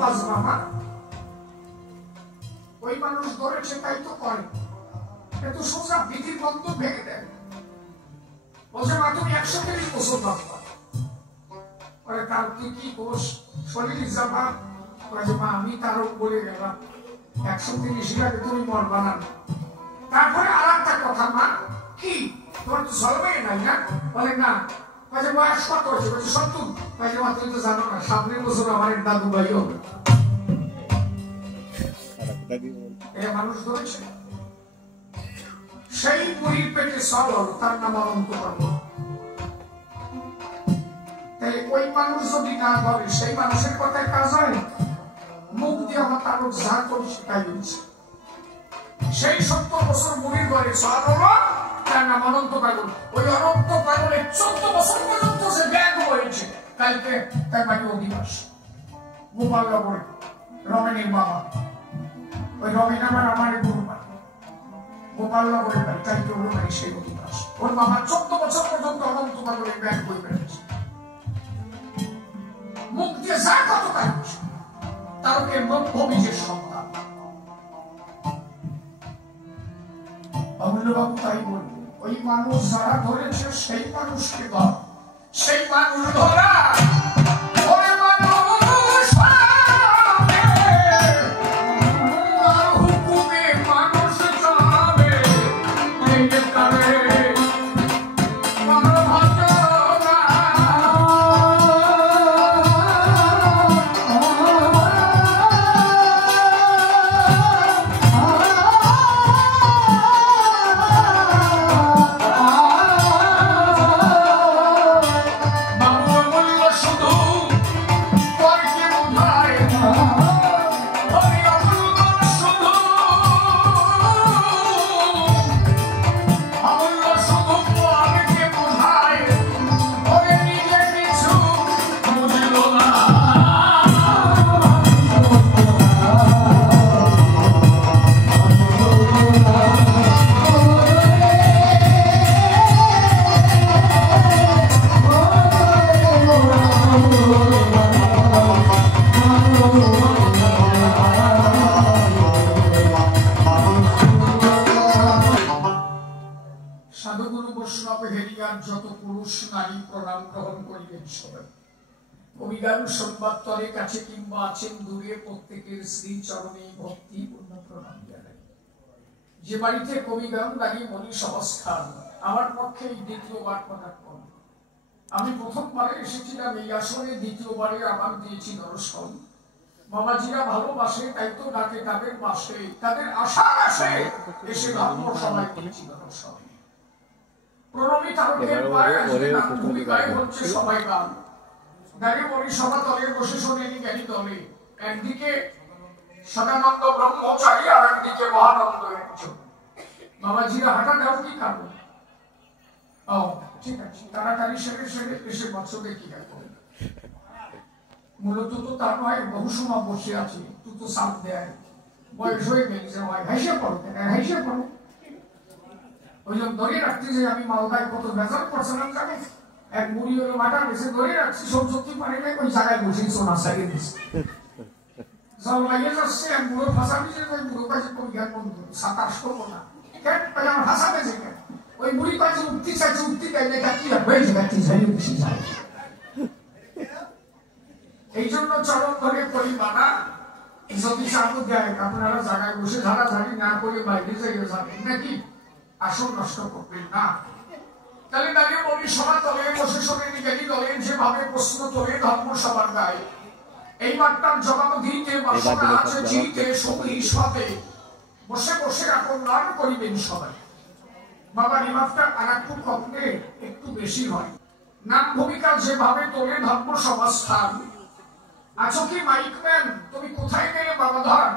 বাজ মামা, ওই মানুষ ধরেছে তাই তো করে, কিন্তু সোজা বিধির বন্ধ ভেঙে দেয়। বলছে মা তুমি 130 বছর বাঁচবা। পরে তার তুই কি কোষ শরীর যাবা? মা আমি তার বলে গেলাম 130 লাগে তুমি মরবা না। তারপরে আর একটা কথা, মা কি তোমার তো চলবে নাই না? বলে না। বয়স কত হয়েছে? বলছে 70। মা তুমি তো জানো না, সামনের বছর আমার দাদু ভাই হবে। মানুষ ধরেছে সেই বুড়ির পেটে সল হল, তার নাম অনন্ত পাগল। তাই ওই মানুষ যদি না ধরে, সেই মানুষের কথায় কাজ হয়। মুখ দিয়ে আমার তারক যা করি সেটাই বলছে। সেই 70 বছর বুড়ির ঘরে সল হলো, তার নাম অনন্ত পাগল। ওই অনন্ত পাগলের 14 বছর পর্যন্ত সে ব্যাগ হয়েছে। কালকে তার বাড়ি অধিবাস গোপালনগরে, রমেনের বাবা। ওই রমেন আমার গুরু বাড়ি গোপালনগরের বাড়ি, কালকে ওর বাড়ি সেই অধিবাস। ওর বাবা 14 বছর পর্যন্ত অনন্ত পাগলের ব্যাগ বই বেড়েছে। মুখ দিয়ে যা কত তাই তারকে নবীজের সন্তান। অমূল্যবাবু তাই বলবো, ওই মানুষ যারা ধরেছে সেই মানুষকে ধর, সেই মানুষ ধরা। কবিগান সংবাদ তলে কাছে কিংবা আছেন দূরে, প্রত্যেকের শ্রী চরণে ভক্তি পূর্ণ প্রণাম জানাই। যে বাড়িতে কবিগান লাগি মনি সংস্থান, আমার পক্ষে এই দ্বিতীয়বার পদার্পণ। আমি প্রথমবারে এসেছিলাম এই আসরে, দ্বিতীয়বারে আমার দিয়েছি দর্শন। বাবাজিরা ভালোবাসে তাই তো ডাকে, তাদের বাসে তাদের আশা আসে, এসে ধর্ম সবাই দিয়েছি দর্শন। প্রণমী তারকের পায়ে ভূমিকায় হচ্ছে সবাই গান। দাঁড়িয়ে বলি সভা তলে বসে শোনেনি জ্ঞানী দলে, একদিকে সদানন্দ ব্রহ্মচারী আর একদিকে মহানন্দ একজন। বাবাজিরা হাঁটা দাও কি কারণ? ও ঠিক আছে, তাড়াতাড়ি সেরে সেরে এসে বছরে কি করবে। মূলত তো তার নয়, বহু সময় বসে আছে, তুই তো সাপ দেয়, বয়স হয়ে গেছে, হাইসে পড়ো কেন, হাইসে পড়ো। ওই জন্য ধরে রাখতে যে আমি মালদায় কত বেজার করছিলাম জানিস, এক মুড়ি হলো মাটা বেশি ধরে রাখছি, সব সত্যি পারে নাই, ওই জায়গায় বসেই সোনা সারিয়ে দিচ্ছে। জল লাগিয়ে যাচ্ছে, এক বুড়ো ভাষা দিচ্ছে, ওই বুড়ো কাছে কোন জ্ঞান বন্ধু 27 করবো না, কেন তাহলে আমার ভাষা দিয়েছে কেন? ওই বুড়ি কাছে উঠতে চাইছে, উঠতে চাই দেখা কি হয়ে যাবে, ঝাড়িয়ে বেশি যায়। এই জন্য চরণ ধরে করি মানা, যদি চাকু দেয় আপনারা জায়গায় বসে ঝাড়াঝাড়ি না করে বাইরে যাইয়ে যাবেন নাকি, আসন নষ্ট করবেন না। তাহলে দাঁড়িয়ে বলি সভা তলে বসে শোনে জ্ঞানী দলে, যেভাবে প্রশ্ন তোলে ধর্ম সবার গায়ে। এই বার্তার জবাব দিতে বাসনা আছে জিতে, সঙ্গী সাথে বসে বসে আপন নাম করিবেন সবাই। বাবা রিমাফটা আর একটু কমলে একটু বেশি হয়। নাম ভূমিকা যেভাবে তোলে ধর্ম সভা স্থান। আছো কি মাইকম্যান, তুমি কোথায় গেলে বাবা ধর,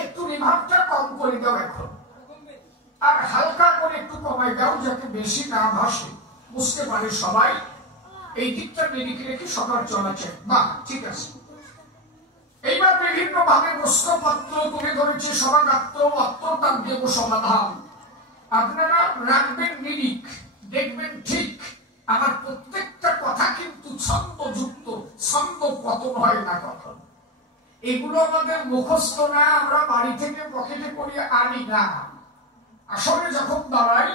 একটু রিমাফটা কম করে দাও এখন, আর হালকা করে একটু কমাই দাও যাতে বেশি না ভাসে, বুঝতে পারে সবাই। এই দিকটা মেডিকে রেখে সবার চলাচল, বাহ ঠিক আছে। এইবার বিভিন্ন ভাবে বস্ত্রপাত্র তুলে ধরেছে সমাগাত্র, আত্মতার দেব সমাধান। আপনারা রাখবেন নিরিখ, দেখবেন ঠিক আমার প্রত্যেকটা কথা কিন্তু ছন্দযুক্ত, ছন্দ পতন হয় না কখন। এগুলো আমাদের মুখস্থ না, আমরা বাড়ি থেকে পকেটে করে আনি না। আসলে যখন দাঁড়াই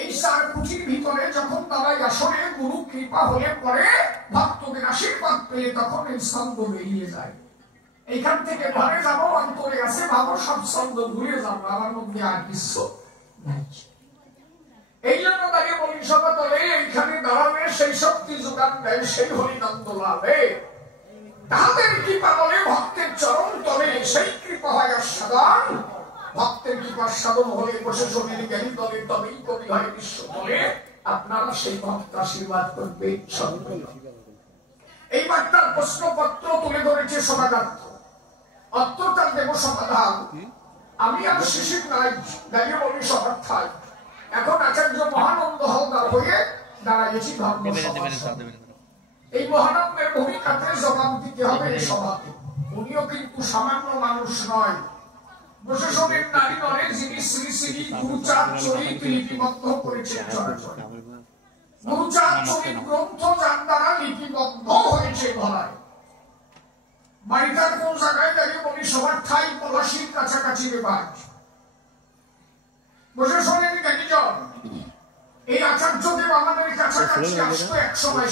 এই 4 কুটির ভিতরে, যখন দাঁড়াই আসলে গুরু কৃপা হলে পরে ভক্তদের আশীর্বাদ পেয়ে তখন এই ছন্দ বেরিয়ে যায়। এইখান থেকে ঘরে যাবো, অন্তরে আছে ভাবো সব ছন্দ ভুলে যাবো, আমার মধ্যে আর কিছু নাই। এই জন্য তাকে বলি সভা তলে এইখানে দাঁড়ালে সেই শক্তি যোগান দেয় সেই হরিনন্দ লাভে। তাদের কৃপা বলে ভক্তের চরণ তলে সেই কৃপা হয় আস্বাদন। ভক্তের কৃপা সাধন হলে বসে শরীর জ্ঞানী দলে তবেই কবি হয় বিশ্ব তলে। আপনারা সেই ভক্ত আশীর্বাদ করবে। এই বার্তার প্রশ্নপত্র তুলে ধরেছে সমাগার্থ। অত্যতার দেব সমাধান। আমি আর শিশির নাই, দাঁড়িয়ে বলি সবার ঠাই। এখন আচার্য মহানন্দ হলদার হয়ে দাঁড়াইছি ধর্ম সভা। এই মহানন্দের ভূমিকাতে জবাব দিতে হবে এই সভাতে। উনিও কিন্তু সামান্য মানুষ নয়। প্রশাসনের নারী নরে যিনি শ্রী শ্রী গুরুচাঁদ চরিত লিপিবদ্ধ করেছেন চরাচরে। গুরুচাঁদ চরিত গ্রন্থ যার দ্বারা লিপিবদ্ধ হয়েছে গলায়। বাড়িটার কোন জায়গায় দাঁড়িয়ে বলি সবার ঠাই পলাশির কাছাকাছি বিভাগ। প্রশাসনের জ্ঞানীজন এই আচার্যদেব আমাদের কাছাকাছি আসতো এক সময়।